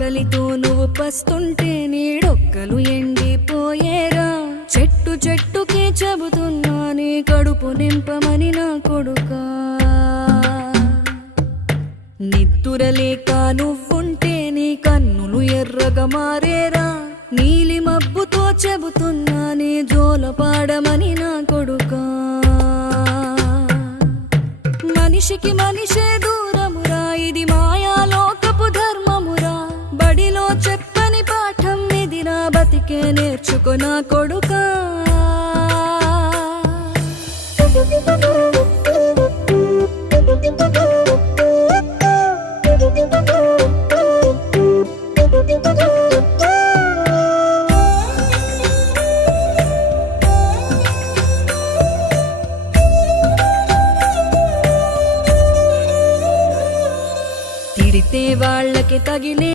ఆకలితో నువ్వు పస్తుంటే నీడొక్కలు ఎండిపోయేరా. చెట్టు చెట్టుకే చెబుతున్నా నీ కడుపు నింపమని నా కొడుకా. నిద్దురలేక నువ్వుంటే నీ కన్నులు ఎర్రగా మారేరా. నీలి మబ్బుతో చెబుతున్నా నీ జోలపాడమని నా కొడుకా. మనిషికి మనిషే దూరమురా, ఇది మాయాలోకపు ధర్మమురా. బడిలో చెప్పని పాఠం ఇదిరా, బతికే నేర్చుకో నా కొడుకా. తిడితే వాళ్ళకి తగిలే